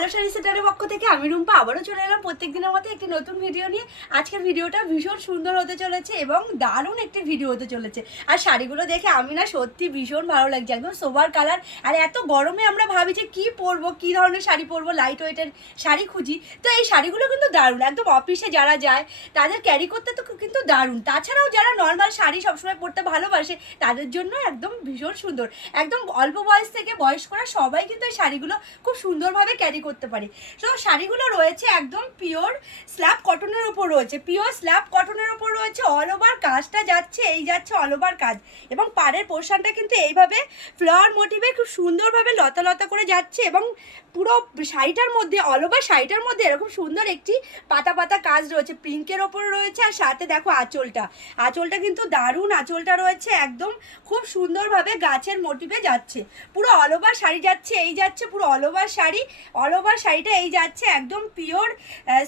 আলো শাড়ি সেন্টারের পক্ষ থেকে আমি রুম্পা আবারও চলে এলাম প্রত্যেকদিনের মতো একটি নতুন ভিডিও নিয়ে। আজকের ভিডিওটা ভীষণ সুন্দর হতে চলেছে এবং দারুণ একটি ভিডিও হতে চলেছে। আর শাড়িগুলো দেখে আমি না সত্যি ভীষণ ভালো লাগছে, একদম সোবার কালার। আর এত গরমে আমরা ভাবি যে কী পরবো, কী ধরনের শাড়ি পরবো, লাইট ওয়েটের শাড়ি খুঁজি। তো এই শাড়িগুলো কিন্তু দারুণ, একদম অফিসে যারা যায় তাদের ক্যারি করতে তো কিন্তু দারুণ। তাছাড়াও যারা নর্মাল শাড়ি সবসময় পরতে ভালোবাসে তাদের জন্য একদম ভীষণ সুন্দর। একদম অল্প বয়স থেকে বয়স্করা সবাই কিন্তু এই শাড়িগুলো খুব সুন্দরভাবে ক্যারি করতে পারি। তো শাড়িগুলো রয়েছে একদম পিওর স্ল্যাব কটনের উপর রয়েছে, পিওর স্ল্যাব কটনের উপর রয়েছে। অল ওভার কাজটা যাচ্ছে, এই যাচ্ছে অল ওভার কাজ, এবং পাড়ের পোর্শনটা কিন্তু এইভাবে ফ্লাওয়ার মোটিভে খুব সুন্দরভাবে লতা লতা করে যাচ্ছে। এবং পুরো শাড়িটার মধ্যে অল ওভার শাড়িটার মধ্যে এরকম সুন্দর একটি পাতা পাতা কাজ রয়েছে, পিঙ্কের ওপর রয়েছে। আর সাথে দেখো আঁচলটা কিন্তু দারুণ আঁচলটা রয়েছে, একদম খুব সুন্দরভাবে গাছের মোটিভে যাচ্ছে। পুরো অল ওভার শাড়ি যাচ্ছে, এই যাচ্ছে পুরো all over sari. All over শাড়িটা এই যাচ্ছে একদম পিওর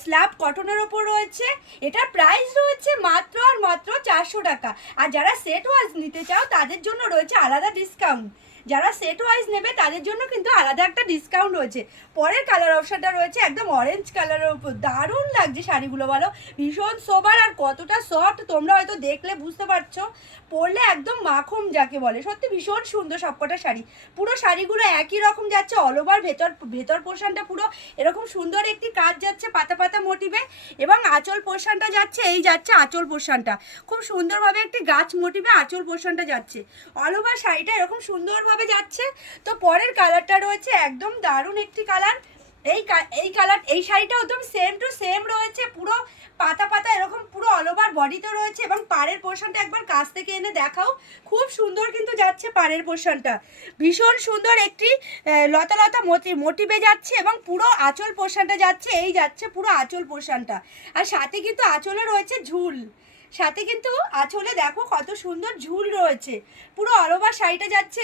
স্ল্যাব কটনের ওপর রয়েছে। এটার প্রাইস রয়েছে মাত্র আর মাত্র 400 টাকা। আর যারা সেট ওয়াইজ নিতে চাও তাদের জন্য রয়েছে আলাদা ডিসকাউন্ট। যারা সেট ওয়াইজ নেবে তাদের জন্য কিন্তু আলাদা একটা ডিসকাউন্ট রয়েছে। পরের কালার অপশনটা রয়েছে একদম অরেঞ্জ কালারের উপর, দারুণ লাগছে শাড়িগুলো, বলো ভীষণ সোবার আর কতটা সফট তোমরা হয়তো দেখলে বুঝতে পারছো। পরলে একদম মাখন যাকে বলে, সত্যি ভীষণ সুন্দর সবকটা শাড়ি। পুরো শাড়িগুলো একই রকম যাচ্ছে, অল ওভার ভেতর পোর্শনটা পুরো এরকম সুন্দর একটি কাজ যাচ্ছে পাতা পাতা মোটিভে। এবং আঁচল পোর্শনটা যাচ্ছে, এই যাচ্ছে আঁচল পোর্শনটা খুব সুন্দরভাবে একটি গাছ মোটিভে আঁচল পোর্শনটা যাচ্ছে। অল ওভার শাড়িটা এরকম সুন্দরভাবে যাচ্ছে। তো পরের কালারটা রয়েছে একদম দারুণ একটি কালার। এই শাড়িটা একদম সেম টু সেম রয়েছে, পুরো পাতা পাতা এরকম পুরো অল ওভার বডিতে রয়েছে। এবং পাড়ের পোর্শনটা একবার কাছ থেকে এনে দেখাও, খুব সুন্দর কিন্তু যাচ্ছে পাড়ের পোর্শনটা, ভীষণ সুন্দর একটি লতা লতা মোটিভে যাচ্ছে। এবং পুরো আঁচল পোর্শনটা যাচ্ছে, এই যাচ্ছে পুরো আঁচল পোর্শনটা। আর সাথে কিন্তু আঁচলে রয়েছে ঝুল, সাথে কিন্তু আঁচলে দেখো কত সুন্দর ঝুল রয়েছে। পুরো অল ওভার শাড়িটা যাচ্ছে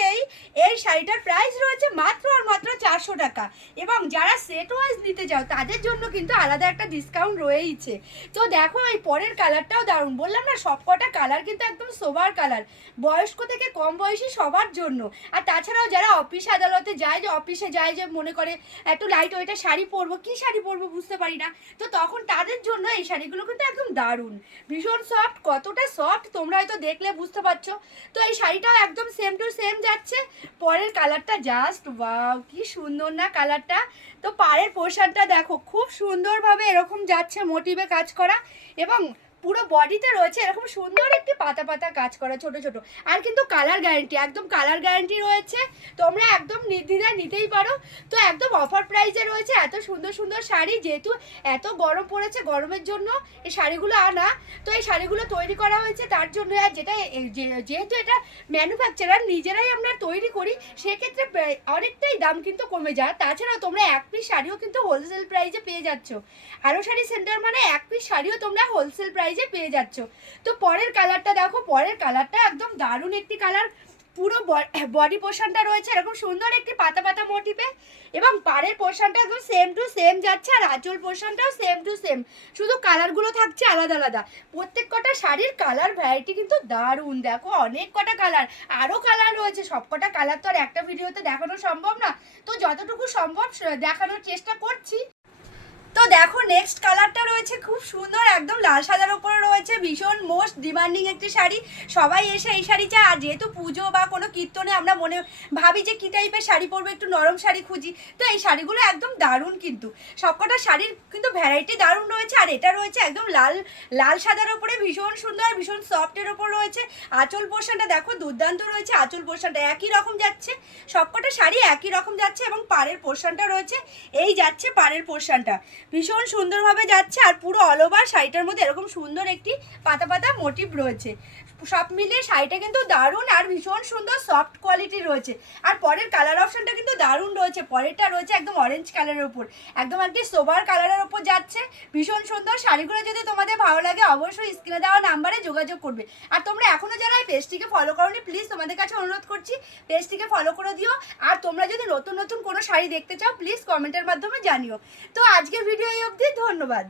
এই শাড়িটার প্রাইস রয়েছে মাত্র আর মাত্র 400 টাকা। এবং যারা সেট ওয়াইজ নিতে চাও তাদের জন্য কিন্তু আলাদা একটা ডিসকাউন্ট রয়েইছে। তো দেখো এই পরের কালারটাও দারুণ, বললাম না সবকটা কালার কিন্তু একদম সোবার কালার, বয়স্ক থেকে কম বয়সী সবার জন্য। আর তাছাড়াও যারা অফিস আদালতে যায়, যে অফিসে যায়, যে মনে করে একটু লাইট ওয়েটের শাড়ি পরবো, কী শাড়ি পরবো বুঝতে পারি না, তো তখন তাদের জন্য এই শাড়িগুলো কিন্তু একদম দারুণ, ভীষণ সফট। কতটা সফট তোমরা হয়তো দেখলে বুঝতে পারছো। তো এই শাড়িটাও একদম সেম টু সেম যাচ্ছে। পরের কালারটা জাস্ট ওয়াও, কি সুন্দর না কালারটা। তো পাড়ের পোর্শনটা দেখো খুব সুন্দরভাবে এরকম যাচ্ছে মোটিভে কাজ করা। এবং পুরো বডিতে রয়েছে এরকম সুন্দর একটি পাতা পাতা কাজ করা ছোট ছোট। আর কিন্তু কালার গ্যারেন্টি, একদম কালার গ্যারেন্টি রয়েছে, তোমরা একদম নির্দ্বিধায় নিতেই পারো। তো একদম অফার প্রাইসে রয়েছে এত সুন্দর সুন্দর শাড়ি। যেহেতু এত গরম পড়েছে, গরমের জন্য এই শাড়িগুলো আনা। তো এই শাড়িগুলো তৈরি করা হয়েছে তার জন্য। আর যেহেতু এটা ম্যানুফ্যাকচারার নিজেরাই আমরা তৈরি করি, সেক্ষেত্রে অনেকটাই দাম কিন্তু কমে যায়। তাছাড়াও তোমরা এক পিস শাড়িও কিন্তু হোলসেল প্রাইসে পেয়ে যাচ্ছ। আলো শাড়ি সেন্টার মানে এক পিস শাড়িও তোমরা হোলসেল প্রাইসে পেয়ে যাচ্ছ। তো পরের কালারটা দেখো, পরের কালারটা একদম দারুণ একটি কালার। পুরো বডি পোর্শনটা রয়েছে এরকম সুন্দর একটি পাতা পাতা মোটিভে। এবং পাড়ের পোর্শনটা একদম সেম টু সেম যাচ্ছে। আর আঁচল পোর্শনটাও সেম টু সেম, শুধু কালারগুলো থাকছে আলাদা আলাদা। প্রত্যেক কটা শাড়ির কালার ভ্যারাইটি কিন্তু দারুণ, দেখো অনেক কটা কালার, আরও কালার রয়েছে। সব কটা কালার তো আর একটা ভিডিওতে দেখানো সম্ভব না, তো যতটুকু সম্ভব দেখানোর চেষ্টা করছি। তো দেখো নেক্সট কালারটা রয়েছে খুব সুন্দর, একদম লাল সাদার উপরে রয়েছে, ভীষণ মোস্ট ডিমান্ডিং একটি শাড়ি। সবাই এসে এই শাড়ি চায়। আর যেহেতু পুজো বা কোনো কীর্তনে আমরা ভাবি যে কী টাইপের শাড়ি পরবো, একটু নরম শাড়ি খুঁজি, তো এই শাড়িগুলো একদম দারুণ। কিন্তু সবকটা শাড়ির কিন্তু ভ্যারাইটি দারুণ রয়েছে। আর এটা রয়েছে একদম লাল সাদার উপরে, ভীষণ সুন্দর, ভীষণ সফটের ওপর রয়েছে। আঁচল পোর্শনটা দেখো দুর্দান্ত রয়েছে, আঁচল পোর্শনটা একই রকম যাচ্ছে, সবকটা শাড়ি একই রকম যাচ্ছে। এবং পাড়ের পোর্শনটা রয়েছে, এই যাচ্ছে পাড়ের পোর্শনটা, ভীষণ সুন্দরভাবে যাচ্ছে। আর পুরো অল ওভার শাড়িটার মধ্যে এরকম সুন্দর একটি পাতা পাতা মোটিভ রয়েছে। সব মিলিয়ে শাড়িটা কিন্তু দারুণ আর ভীষণ সুন্দর সফট কোয়ালিটি রয়েছে। আর পরের কালার অপশনটা কিন্তু দারুণ রয়েছে। পরেরটা রয়েছে একদম অরেঞ্জ কালারের উপর, একদম একটি সোবার কালারের উপর যাচ্ছে, ভীষণ সুন্দর। শাড়িগুলো যদি তোমাদের ভালো লাগে অবশ্যই স্ক্রিনে দেওয়া নাম্বারে যোগাযোগ করবে। আর তোমরা এখনও যারা এই পেজটিকে ফলো করোনি, প্লিজ তোমাদের কাছে অনুরোধ করছি পেজটিকে ফলো করে দিও। আর তোমরা যদি নতুন নতুন কোনো শাড়ি দেখতে চাও প্লিজ কমেন্টের মাধ্যমে জানিও। তো আজকের ভিডিও এই অবধি, ধন্যবাদ।